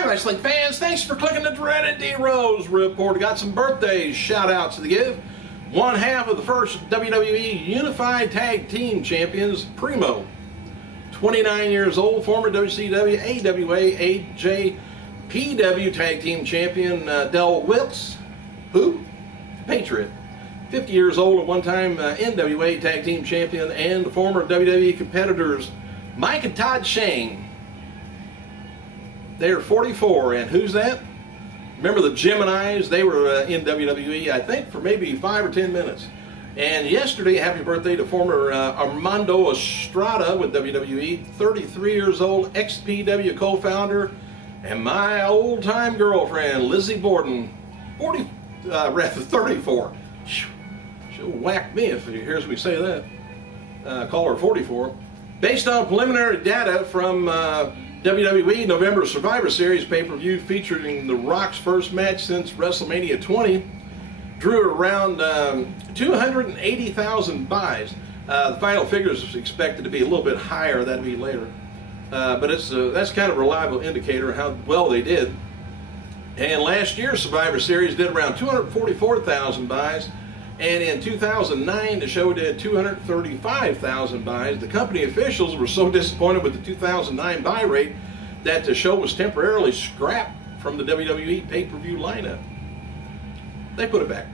Hi, wrestling fans. Thanks for clicking the dreaded D-Rose report. I got some birthdays, shout-outs to give. One half of the first WWE Unified Tag Team Champions, Primo. 29 years old, former WCW, AWA, AJPW Tag Team Champion, Del Wilkes. Who? Patriot. 50 years old, at one time NWA Tag Team Champion, and former WWE competitors, Mike and Todd Shane. They are 44, and who's that? Remember the Geminis? They were in WWE, I think, for maybe 5 or 10 minutes. And yesterday, happy birthday to former Armando Estrada with WWE, 33 years old, XPW co-founder, and my old-time girlfriend, Lizzie Borden, 34. She'll whack me if she hears me say that. Call her 44. Based on preliminary data from WWE November Survivor Series pay-per-view featuring The Rock's first match since WrestleMania 20, drew around 280,000 buys. The final figures is expected to be a little bit higher. That'll be later. But that's kind of a reliable indicator of how well they did. And last year's Survivor Series did around 244,000 buys. And in 2009, the show did 235,000 buys. The company officials were so disappointed with the 2009 buy rate that the show was temporarily scrapped from the WWE pay-per-view lineup. They put it back.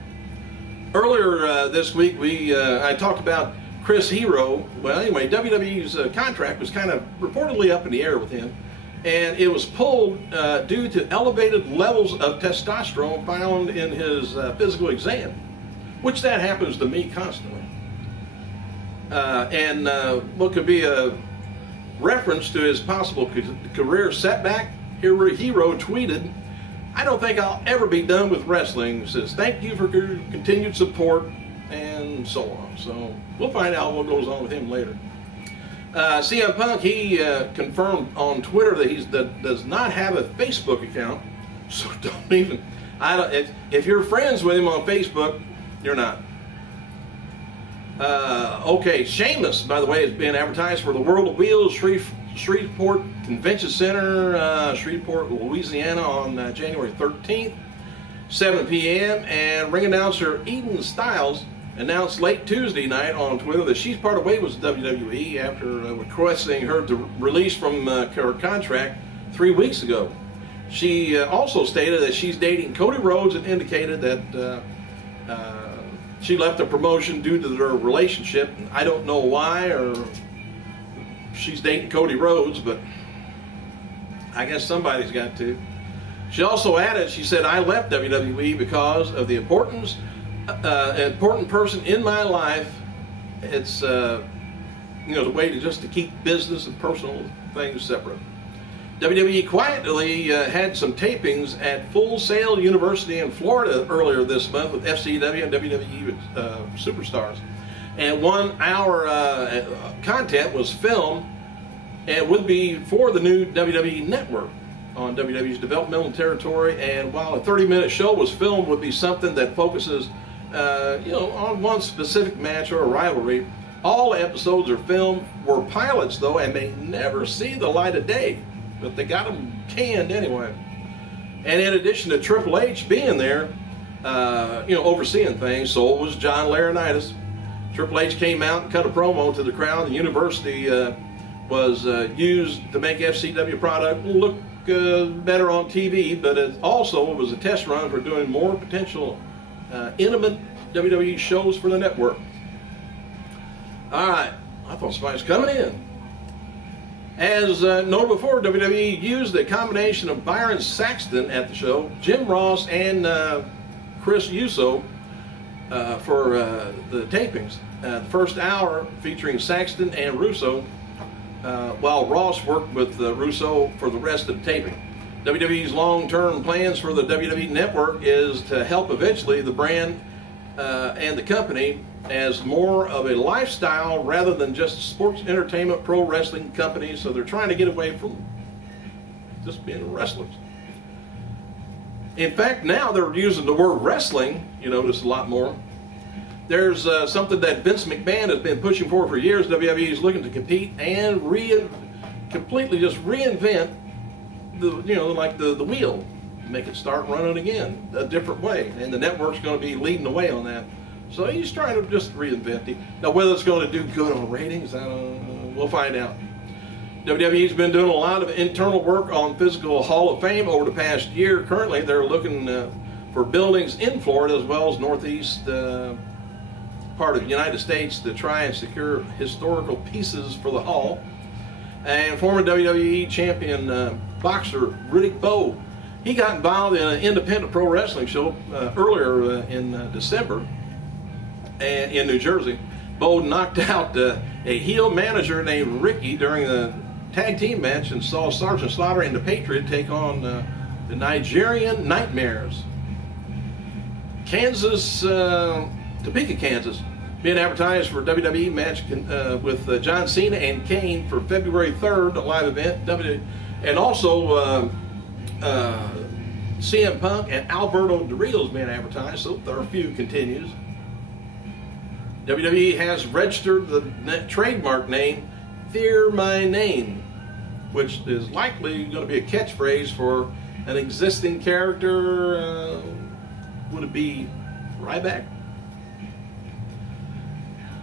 Earlier this week, I talked about Chris Hero. Well, anyway, WWE's contract was kind of reportedly up in the air with him, and it was pulled due to elevated levels of testosterone found in his physical exam, which that happens to me constantly. And what could be a reference to his possible career setback, Hero tweeted, "I don't think I'll ever be done with wrestling. He says, thank you for your continued support," and so on. So we'll find out what goes on with him later. CM Punk, he confirmed on Twitter that he does not have a Facebook account. So don't even, if you're friends with him on Facebook, you're not. Okay, Sheamus, by the way, is being advertised for the World of Wheels Shreveport Convention Center, Shreveport, Louisiana on January 13th, 7 p.m. And ring announcer Eden Styles announced late Tuesday night on Twitter that she's parted ways with WWE after requesting her to release from her contract 3 weeks ago. She also stated that she's dating Cody Rhodes and indicated that she left the promotion due to their relationship. I don't know why, or she's dating Cody Rhodes, but I guess somebody's got to. She also added, she said, "I left WWE because of the important person in my life. It's the way to keep business and personal things separate." WWE quietly had some tapings at Full Sail University in Florida earlier this month with FCW and WWE superstars. And 1 hour content was filmed and would be for the new WWE network on WWE's developmental territory. And while a 30-minute show was filmed, would be something that focuses on one specific match or a rivalry. All episodes are filmed, were pilots though, and may never see the light of day. But they got them canned anyway. And in addition to Triple H being there, overseeing things, so was John Laurinaitis. Triple H came out and cut a promo to the crowd. The university was used to make FCW product look better on TV, but it also was a test run for doing more potential intimate WWE shows for the network. All right, I thought somebody was coming in. As noted before, WWE used a combination of Byron Saxton at the show, Jim Ross, and Chris Uso for the tapings. The first hour featuring Saxton and Russo, while Ross worked with Russo for the rest of the taping. WWE's long-term plans for the WWE Network is to help eventually the brand and the company as more of a lifestyle rather than just sports entertainment pro wrestling company. So they're trying to get away from just being wrestlers. In fact, now they're using the word wrestling, you notice a lot more. There's something that Vince McMahon has been pushing for years. WWE is looking to compete and completely just reinvent like the wheel, make it start running again a different way, and the network's going to be leading the way on that. So he's trying to just reinvent it. Now, whether it's going to do good on ratings, we'll find out. WWE's been doing a lot of internal work on physical Hall of Fame over the past year. Currently, they're looking for buildings in Florida as well as northeast part of the United States to try and secure historical pieces for the Hall. And former WWE champion boxer Riddick Bowe, he got involved in an independent pro wrestling show earlier in December and in New Jersey. Bowe knocked out a heel manager named Ricky during the tag team match and saw Sergeant Slaughter and the Patriot take on the Nigerian Nightmares. Kansas, Topeka, Kansas, being advertised for WWE match with John Cena and Kane for February 3rd, a live event. And also CM Punk and Alberto Del Rio's being advertised, so their feud continues. WWE has registered the trademark name Fear My Name, which is likely going to be a catchphrase for an existing character. Would it be Ryback?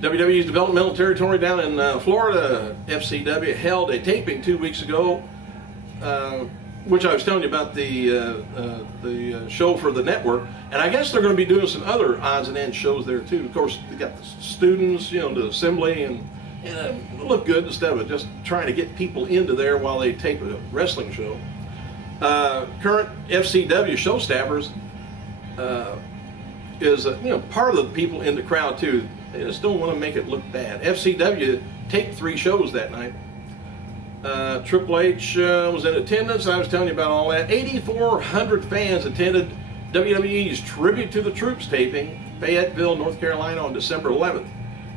WWE's developmental territory down in Florida, FCW, held a taping 2 weeks ago, which I was telling you about the show for the network, and I guess they're going to be doing some other odds and ends shows there too. Of course, they got the students, the assembly, and it'll look good instead of just trying to get people into there while they tape a wrestling show. Current FCW show staffers is part of the people in the crowd too. They just don't want to make it look bad. FCW taped 3 shows that night. Triple H was in attendance. I was telling you about all that. 8,400 fans attended WWE's Tribute to the Troops taping, Fayetteville, North Carolina, on December 11th.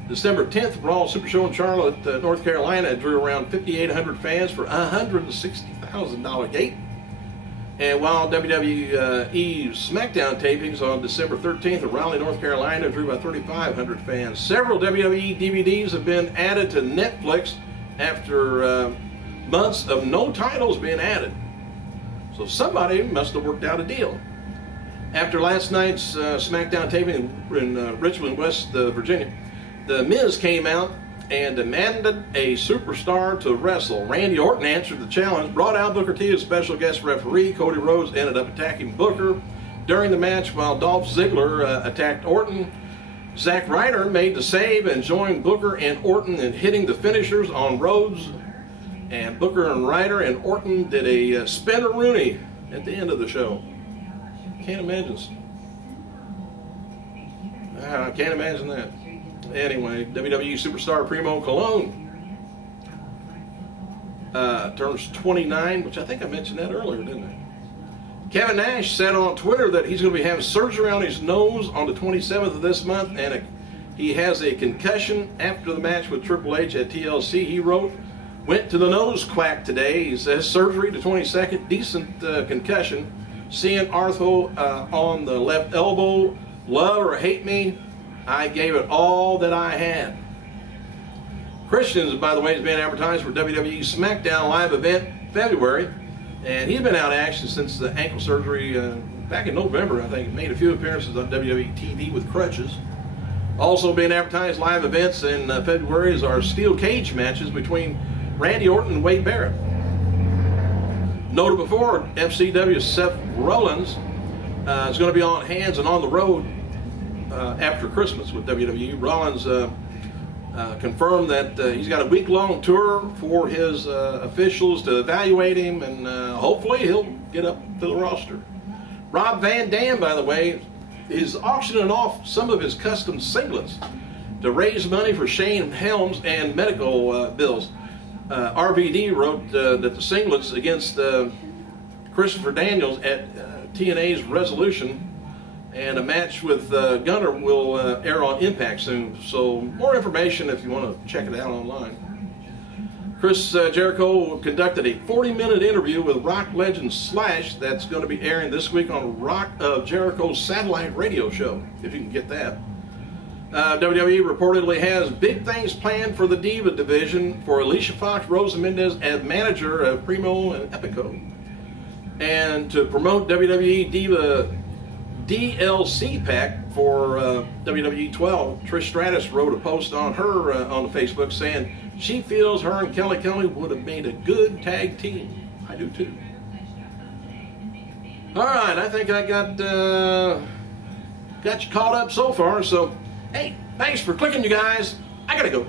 December 10th, Raw Super Show in Charlotte, North Carolina, drew around 5,800 fans for $160,000 gate. And while WWE SmackDown tapings on December 13th in Raleigh, North Carolina, drew about 3,500 fans. Several WWE DVDs have been added to Netflix after months of no titles being added. So somebody must have worked out a deal. After last night's SmackDown taping in Richmond, West Virginia, The Miz came out and demanded a superstar to wrestle. Randy Orton answered the challenge, brought out Booker T as special guest referee. Cody Rhodes ended up attacking Booker during the match while Dolph Ziggler attacked Orton. Zack Ryder made the save and joined Booker and Orton in hitting the finishers on Rhodes. And Booker and Ryder and Orton did a spin-a-rooney at the end of the show. Can't imagine. I can't imagine that. Anyway, WWE superstar Primo Colon turns 29, which I think I mentioned that earlier, didn't I? Kevin Nash said on Twitter that he's going to be having surgery on his nose on the 27th of this month, and he has a concussion. After the match with Triple H at TLC, he wrote, "Went to the nose quack today." He says, "Surgery the 22nd, decent concussion. Seeing Arthro on the left elbow. Love or hate me, I gave it all that I had." Christians, by the way, has been advertised for WWE SmackDown live event February, and he's been out of action since the ankle surgery back in November. I think he made a few appearances on WWE TV with crutches. Also being advertised live events in February is our steel cage matches between Randy Orton and Wade Barrett. Noted before, FCW Seth Rollins is going to be on hands and on the road after Christmas with WWE. Rollins confirmed that he's got a week-long tour for his officials to evaluate him, and hopefully he'll get up to the roster. Rob Van Dam, by the way, is auctioning off some of his custom singlets to raise money for Shane Helms and medical bills. RVD wrote that the singlets against Christopher Daniels at TNA's Resolution and a match with Gunner will air on Impact soon. So more information if you want to check it out online. Chris Jericho conducted a 40-minute interview with rock legend Slash that's going to be airing this week on Rock of Jericho's satellite radio show, if you can get that. WWE reportedly has big things planned for the Diva division for Alicia Fox, Rosa Mendez as manager of Primo and Epico. And to promote WWE Diva DLC pack for WWE 12, Trish Stratus wrote a post on her on the Facebook saying she feels her and Kelly Kelly would have made a good tag team. I do too. All right, I think I got you caught up so far. So, hey, thanks for clicking, you guys. I gotta go.